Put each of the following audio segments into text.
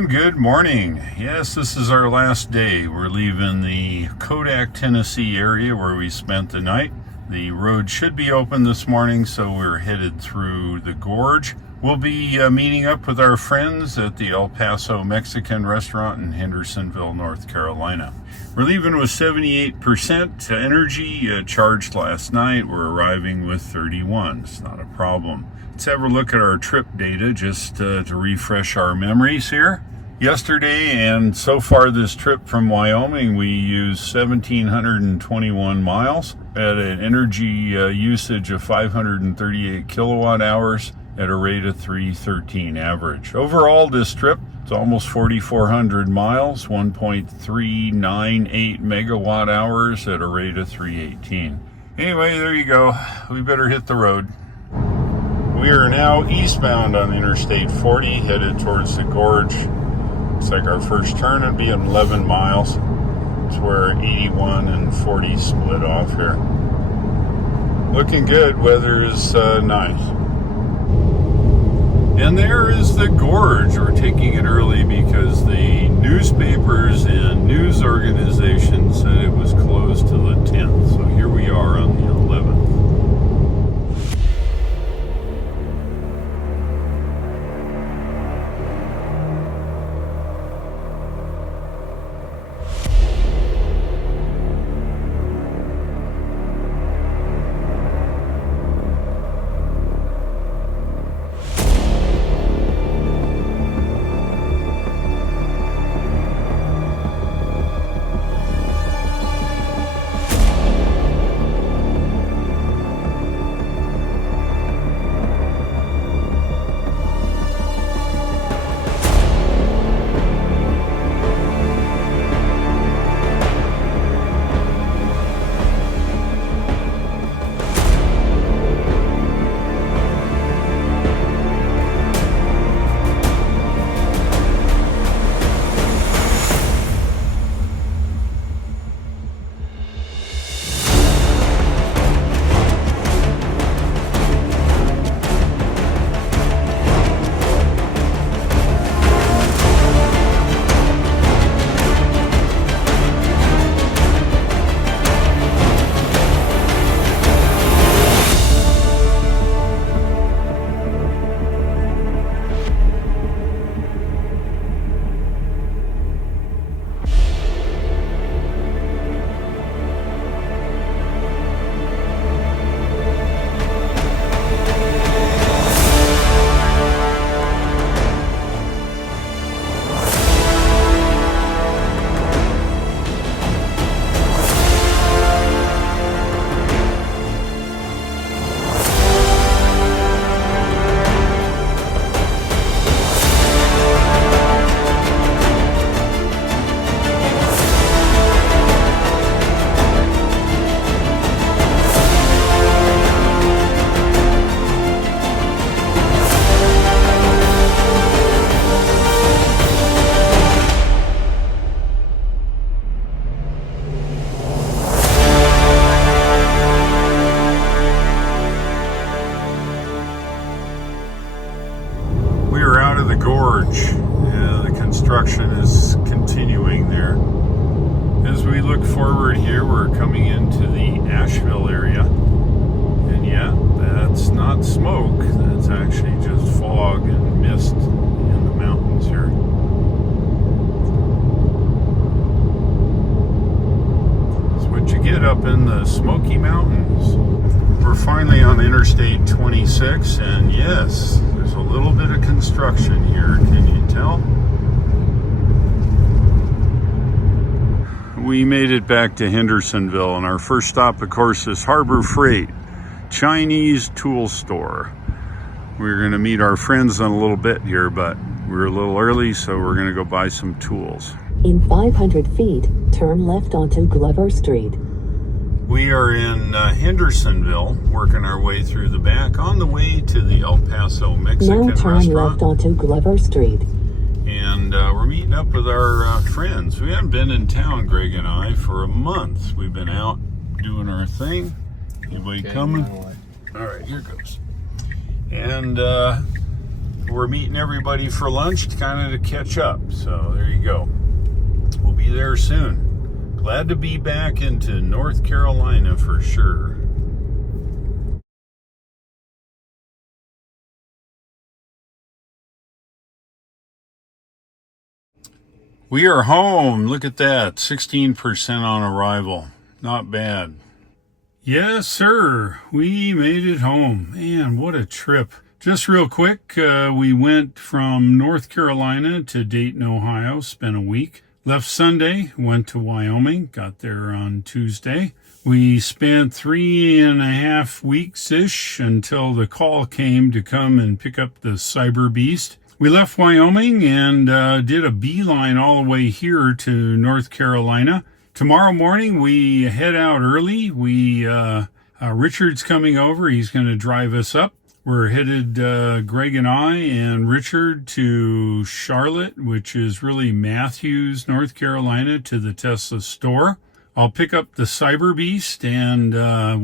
And good morning. Yes, this is our last day. We're leaving the Kodak, Tennessee area where we spent the night. The road should be open this morning, so we're headed through the gorge. We'll be meeting up with our friends at the El Paso Mexican restaurant in Hendersonville, North Carolina. We're leaving with 78% energy charged last night. We're arriving with 31. It's not a problem. Let's have a look at our trip data just to refresh our memories here. Yesterday and so far this trip from Wyoming, we used 1,721 miles at an energy usage of 538 kilowatt hours at a rate of 313 average. Overall, this trip, it's almost 4,400 miles, 1.398 megawatt hours at a rate of 318. Anyway, there you go. We better hit the road. We are now eastbound on Interstate 40, headed towards the gorge. Looks like our first turn would be at 11 miles. It's where 81 and 40 split off here. Looking good. Weather is nice. And there is the gorge. We're taking it early because the newspapers and news organizations said it was closed till the 10th. So here we are on the 11th. The construction is continuing there. As we look forward here, we're coming into the Asheville area. And yeah, that's not smoke. That's actually just fog and mist in the mountains here. That's what you get up in the Smoky Mountains. We're finally on Interstate 26, and yes, there's a little bit of construction here. Can you tell? We made it back to Hendersonville, and our first stop, of course, is Harbor Freight, Chinese tool store. We're going to meet our friends in a little bit here, but we're a little early, so we're going to go buy some tools. In 500 feet, turn left onto Glover Street. We are in Hendersonville, working our way through the back on the way to the El Paso Mexican now turn restaurant. Left onto Glover Street. And we're meeting up with our friends. We haven't been in town, Greg and I, for a month. We've been out doing our thing. Anybody coming? All right, here goes. And we're meeting everybody for lunch, kind of to catch up. So there you go. We'll be there soon. Glad to be back into North Carolina for sure. We are home. Look at that. 16% on arrival. Not bad. Yes, sir. We made it home. Man, what a trip. Just real quick, we went from North Carolina to Dayton, Ohio, spent a week. Left Sunday, went to Wyoming, got there on Tuesday. We spent 3.5 weeks-ish until the call came to come and pick up the CyberBeast. We left Wyoming and did a beeline all the way here to North Carolina. Tomorrow morning we head out early. Richard's coming over. He's going to drive us up. We're headed, Greg and I and Richard, to Charlotte, which is really Matthews, North Carolina, to the Tesla store. I'll pick up the CyberBeast and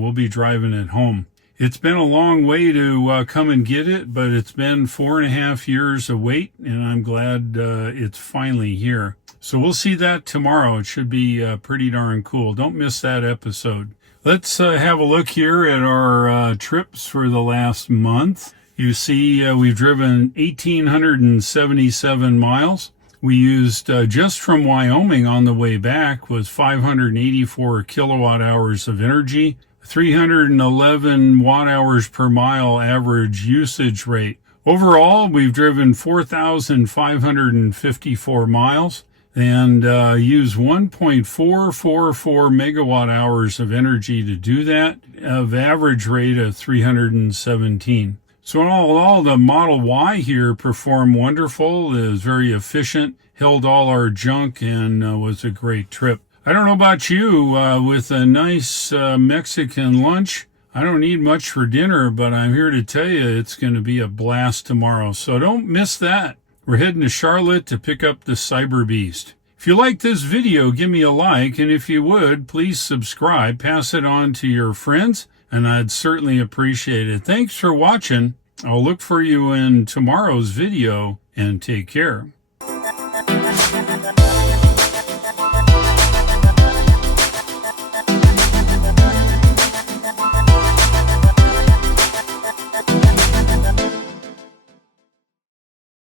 we'll be driving it home. It's been a long way to come and get it, but it's been 4.5 years of wait, and I'm glad it's finally here. So we'll see that tomorrow. It should be pretty darn cool. Don't miss that episode. Let's have a look here at our trips for the last month. You see we've driven 1,877 miles. We used, just from Wyoming on the way back, was 584 kilowatt hours of energy. 311 watt hours per mile average usage rate. Overall, we've driven 4,554 miles and used 1.444 megawatt hours of energy to do that, of average rate of 317. So in all, the Model Y here performed wonderful, is very efficient, held all our junk, and was a great trip. I don't know about you, with a nice Mexican lunch, I don't need much for dinner, but I'm here to tell you it's going to be a blast tomorrow. So don't miss that. We're heading to Charlotte to pick up the CyberBeast. If you like this video, give me a like, and if you would, please subscribe, pass it on to your friends, and I'd certainly appreciate it. Thanks for watching. I'll look for you in tomorrow's video, and take care.